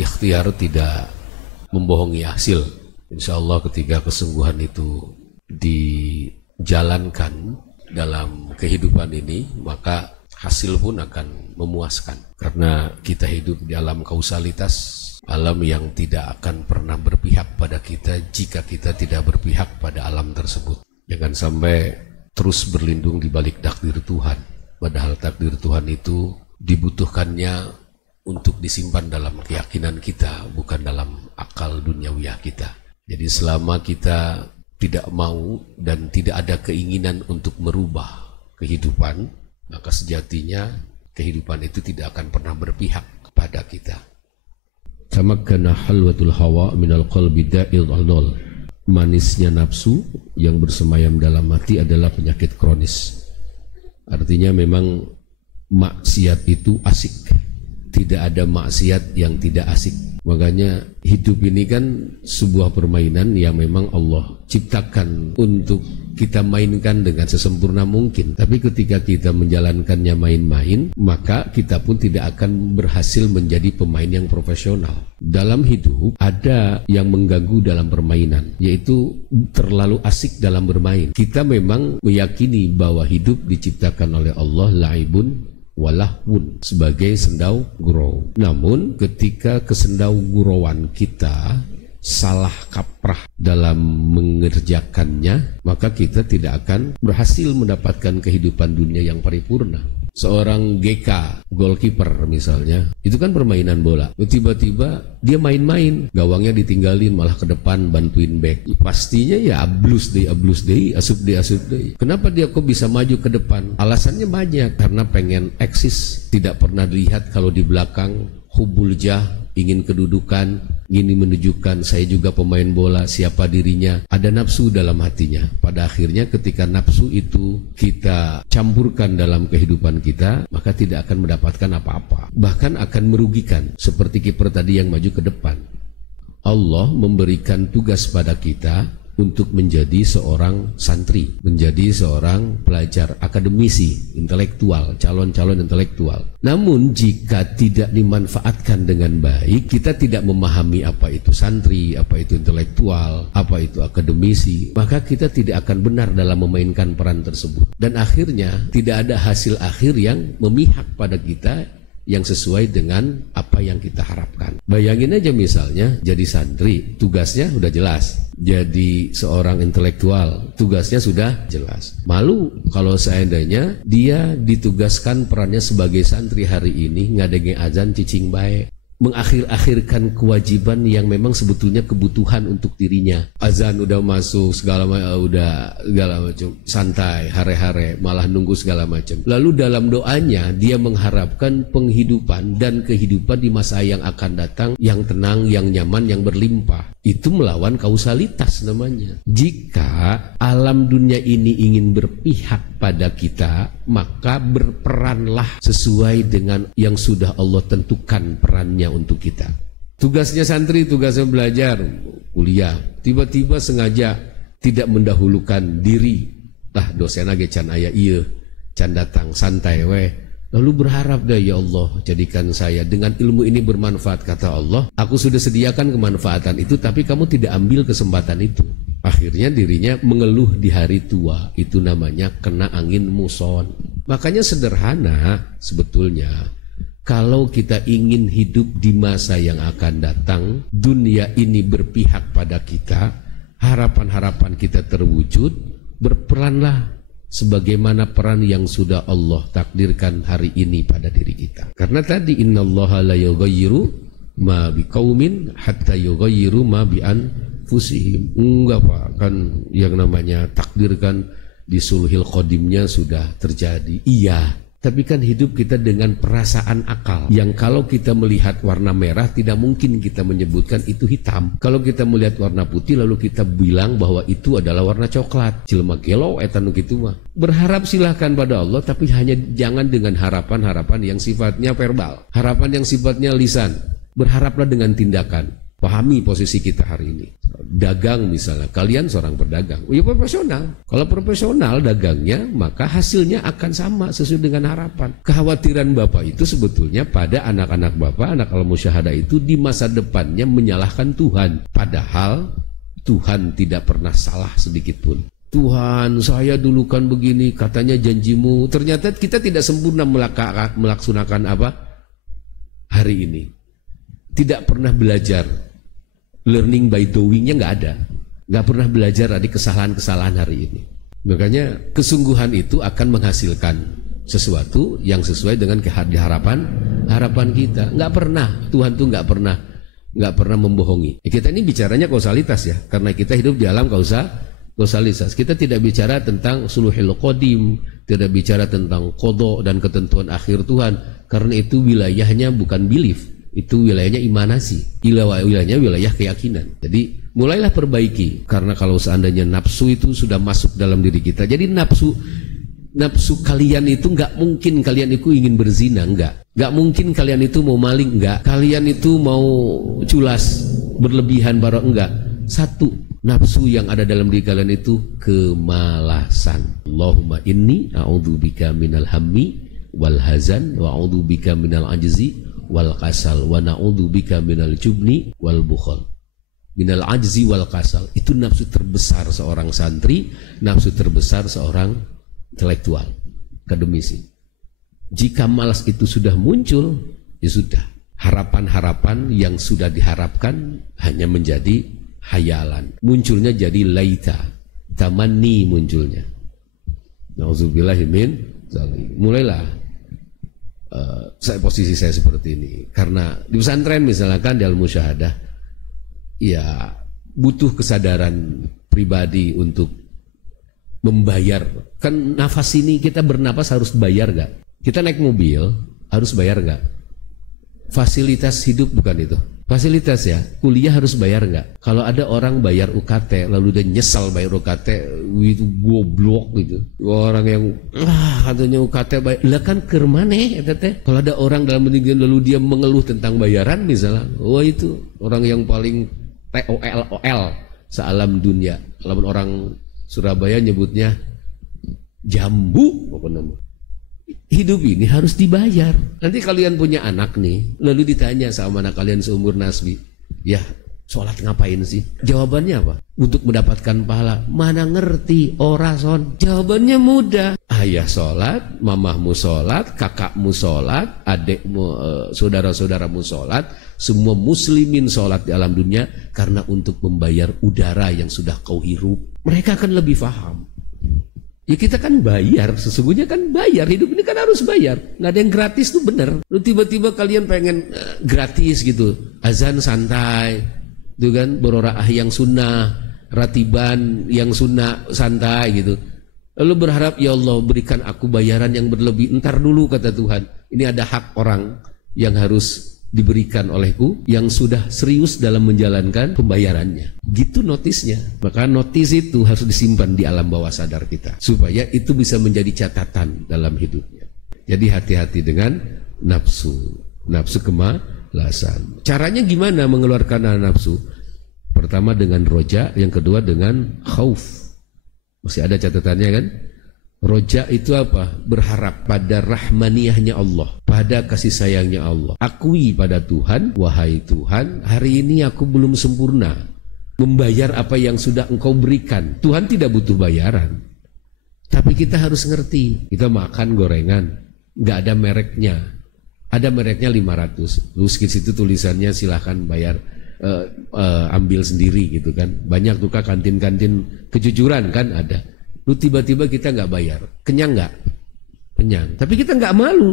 ikhtiar tidak membohongi hasil. Insya Allah ketika kesungguhan itu dijalankan dalam kehidupan ini, maka hasil pun akan memuaskan. Karena kita hidup di alam kausalitas, alam yang tidak akan pernah berpihak pada kita jika kita tidak berpihak pada alam tersebut. Jangan sampai terus berlindung di balik takdir Tuhan, padahal takdir Tuhan itu dibutuhkannya untuk disimpan dalam keyakinan kita, bukan dalam akal duniawiyah kita. Jadi selama kita tidak mau dan tidak ada keinginan untuk merubah kehidupan, maka sejatinya kehidupan itu tidak akan pernah berpihak kepada kita. Tamakkana halwatul hawa minal qalbi da'il adol. Manisnya nafsu yang bersemayam dalam hati adalah penyakit kronis. Artinya memang maksiat itu asik. Tidak ada maksiat yang tidak asik. Makanya hidup ini kan sebuah permainan yang memang Allah ciptakan untuk kita mainkan dengan sesempurna mungkin. Tapi ketika kita menjalankannya main-main, maka kita pun tidak akan berhasil menjadi pemain yang profesional. Dalam hidup ada yang mengganggu dalam permainan, yaitu terlalu asik dalam bermain. Kita memang meyakini bahwa hidup diciptakan oleh Allah laibun walahwun, sebagai sendau gurau. Namun ketika kesendau gurauan kita salah kaprah dalam mengerjakannya, maka kita tidak akan berhasil mendapatkan kehidupan dunia yang paripurna. Seorang GK, goalkeeper misalnya, itu kan permainan bola. Tiba-tiba dia main-main, gawangnya ditinggalin malah ke depan bantuin back. Pastinya ya ablus deh, asup deh. Kenapa dia kok bisa maju ke depan? Alasannya banyak, karena pengen eksis, tidak pernah dilihat kalau di belakang hubul jah, ingin kedudukan, ingin menunjukkan saya juga pemain bola, siapa dirinya. Ada nafsu dalam hatinya. Pada akhirnya ketika nafsu itu kita campurkan dalam kehidupan kita, maka tidak akan mendapatkan apa-apa. Bahkan akan merugikan, seperti kiper tadi yang maju ke depan. Allah memberikan tugas pada kita untuk menjadi seorang santri, menjadi seorang pelajar, akademisi, intelektual, calon-calon intelektual. Namun jika tidak dimanfaatkan dengan baik, kita tidak memahami apa itu santri, apa itu intelektual, apa itu akademisi, maka kita tidak akan benar dalam memainkan peran tersebut. Dan akhirnya tidak ada hasil akhir yang memihak pada kita yang sesuai dengan apa yang kita harapkan. Bayangin aja misalnya jadi santri, tugasnya sudah jelas. Jadi seorang intelektual, tugasnya sudah jelas. Malu kalau seandainya dia ditugaskan perannya sebagai santri hari ini ngadenge azan cicing bae, mengakhir-akhirkan kewajiban yang memang sebetulnya kebutuhan untuk dirinya. Azan udah masuk, segala macam, santai, hare-hare, malah nunggu segala macam. Lalu dalam doanya dia mengharapkan penghidupan dan kehidupan di masa yang akan datang yang tenang, yang nyaman, yang berlimpah. Itu melawan kausalitas namanya. Jika alam dunia ini ingin berpihak pada kita, maka berperanlah sesuai dengan yang sudah Allah tentukan perannya untuk kita. Tugasnya santri, tugasnya belajar, kuliah. Tiba-tiba sengaja tidak mendahulukan diri. Dosen age can aya ieu, can datang santai weh. Lalu berharap dah, ya Allah jadikan saya dengan ilmu ini bermanfaat. Kata Allah, aku sudah sediakan kemanfaatan itu, tapi kamu tidak ambil kesempatan itu. Akhirnya dirinya mengeluh di hari tua. Itu namanya kena angin muson. Makanya sederhana sebetulnya. Kalau kita ingin hidup di masa yang akan datang, dunia ini berpihak pada kita, harapan-harapan kita terwujud, berperanlah sebagaimana peran yang sudah Allah takdirkan hari ini pada diri kita. Karena tadi innallaha la yughayyiru ma biqaumin hatta yughayyiru ma bi anfusihim. Enggak Pak, kan yang namanya takdir kan di sulhil qadimnya sudah terjadi. Iya, tapi kan hidup kita dengan perasaan akal yang kalau kita melihat warna merah tidak mungkin kita menyebutkan itu hitam. Kalau kita melihat warna putih lalu kita bilang bahwa itu adalah warna coklat. Jelema gelo eta nu kitu mah. Berharap silahkan pada Allah, tapi hanya jangan dengan harapan-harapan yang sifatnya verbal, harapan yang sifatnya lisan. Berharaplah dengan tindakan. Pahami posisi kita hari ini. dagang misalnya, kalian seorang pedagang, ya profesional. Kalau profesional dagangnya, maka hasilnya akan sama sesuai dengan harapan. Kekhawatiran Bapak itu sebetulnya pada anak-anak Bapak, anak al-musyahadah itu di masa depannya menyalahkan Tuhan. Padahal Tuhan tidak pernah salah sedikit pun. Tuhan, saya dulu kan begini, katanya janjimu. Ternyata kita tidak sempurna melaksanakan apa hari ini. Tidak pernah belajar. Learning by doing-nya nggak ada. Nggak pernah belajar dari kesalahan-kesalahan hari ini. Makanya kesungguhan itu akan menghasilkan sesuatu yang sesuai dengan harapan kita. Nggak pernah, Tuhan tuh nggak pernah membohongi. Kita ini bicaranya kausalitas ya, karena kita hidup di alam kausalitas. Kita tidak bicara tentang suluhil qadim, tidak bicara tentang qada dan ketentuan akhir Tuhan, karena itu wilayahnya bukan belief, itu wilayahnya imanasi, wilayahnya wilayah keyakinan. Jadi mulailah perbaiki, karena kalau seandainya nafsu itu sudah masuk dalam diri kita, jadi nafsu kalian itu nggak mungkin kalian itu ingin berzina, nggak mungkin kalian itu mau maling, nggak, kalian itu mau culas berlebihan barang, enggak. Satu, nafsu yang ada dalam diri kalian itu kemalasan. Allahumma inni a'udzubika minal hammi wal hazan wa a'udzubika minal ajzi wal kasal wa na'udzubika minal jubni wal bukhol. Minal ajzi wal kasal, itu nafsu terbesar seorang santri, nafsu terbesar seorang intelektual, akademisi. Jika malas itu sudah muncul, ya sudah, harapan-harapan yang sudah diharapkan hanya menjadi hayalan, munculnya jadi laita, tamanni munculnya. Nauzubillahi min dzalik. Mulailah posisi saya seperti ini, karena di pesantren misalkan di al-musyahadah, ya butuh kesadaran pribadi untuk membayar. Kan nafas ini kita bernapas harus bayar gak? Kita naik mobil harus bayar gak? Fasilitas hidup bukan itu? Fasilitas ya, kuliah harus bayar gak? Kalau ada orang bayar UKT lalu dia nyesal bayar UKT, itu goblok gitu. Orang yang katanya UKT bayar, lah kan kermane ya tete. Kalau ada orang dalam meninggal lalu dia mengeluh tentang bayaran misalnya, wah itu orang yang paling TOL sealam dunia. Kalau orang Surabaya nyebutnya jambu, pokoknya. Hidup ini harus dibayar. Nanti kalian punya anak nih, lalu ditanya sama anak kalian seumur Nasbi, ya sholat ngapain sih? Jawabannya apa? Untuk mendapatkan pahala. Mana ngerti, orason. Jawabannya mudah. Ayah sholat, mamahmu sholat, kakakmu sholat, adikmu, saudara-saudaramu sholat, semua muslimin sholat di alam dunia karena untuk membayar udara yang sudah kau hirup. Mereka akan lebih paham. Ya kita kan bayar, sesungguhnya kan bayar, hidup ini kan harus bayar, nggak ada yang gratis tuh bener. Lu tiba-tiba kalian pengen gratis gitu, azan santai, itu kan bororaah yang sunnah, ratiban yang sunnah santai gitu. Lalu berharap ya Allah berikan aku bayaran yang berlebih. Entar dulu kata Tuhan, ini ada hak orang yang harus diberikan olehku yang sudah serius dalam menjalankan pembayarannya. Gitu notisnya. Maka notis itu harus disimpan di alam bawah sadar kita supaya itu bisa menjadi catatan dalam hidupnya. Jadi hati-hati dengan nafsu kemalasan. Caranya gimana mengeluarkan nafsu? Pertama dengan roja, yang kedua dengan khauf. Masih ada catatannya kan? Roja itu apa? Berharap pada rahmaniyahnya Allah, pada kasih sayangnya Allah. Akui pada Tuhan, wahai Tuhan, hari ini aku belum sempurna membayar apa yang sudah Engkau berikan. Tuhan tidak butuh bayaran, tapi kita harus ngerti. Kita makan gorengan, nggak ada mereknya. Ada mereknya 500. Terus di situ tulisannya silahkan bayar, ambil sendiri gitu kan. Banyak tuh kantin-kantin kejujuran kan ada. Lu tiba-tiba kita nggak bayar, kenyang nggak? Kenyang. Tapi kita nggak malu.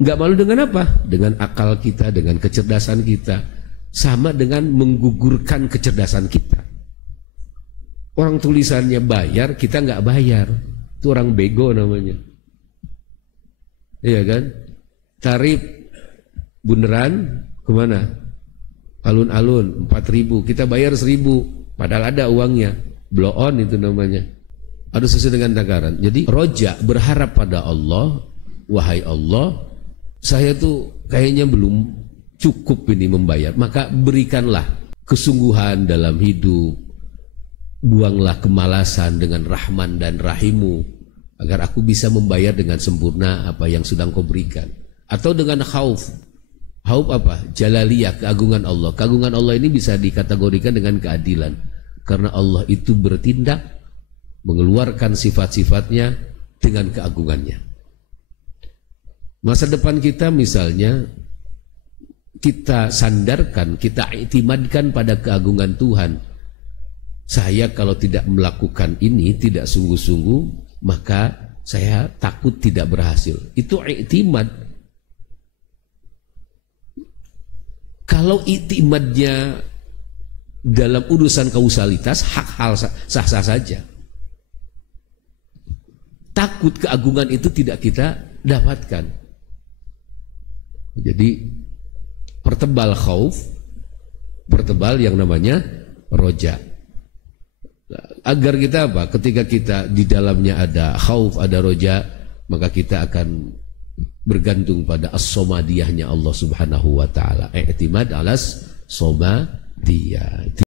Nggak malu dengan apa? Dengan akal kita, dengan kecerdasan kita. Sama dengan menggugurkan kecerdasan kita. Orang tulisannya bayar, kita nggak bayar. Itu orang bego namanya. Iya kan? Tarif bundaran kemana? Alun-alun 4.000, kita bayar 1.000. Padahal ada uangnya. Blow on itu namanya. Ada sesuai dengan takaran. Jadi roja, berharap pada Allah, wahai Allah, saya tuh kayaknya belum cukup ini membayar, maka berikanlah kesungguhan dalam hidup. Buanglah kemalasan dengan Rahman dan Rahimu, agar aku bisa membayar dengan sempurna apa yang sedang kau berikan. Atau dengan khauf. Khauf apa? Jalaliyah, keagungan Allah. Keagungan Allah ini bisa dikategorikan dengan keadilan. Karena Allah itu bertindak, mengeluarkan sifat-sifatnya dengan keagungannya. Masa depan kita misalnya, kita sandarkan, kita iktimadkan pada keagungan Tuhan. Saya kalau tidak melakukan ini, tidak sungguh-sungguh, maka saya takut tidak berhasil. Itu iktimad. Kalau iktimadnya dalam urusan kausalitas, hal sah-sah saja. Takut keagungan itu tidak kita dapatkan. Jadi pertebal khauf, pertebal yang namanya roja. Agar kita apa? Ketika kita di dalamnya ada khauf, ada roja, maka kita akan bergantung pada as-somadiyahnya Allah Subhanahu wa taala. I'timad alas somadiyah.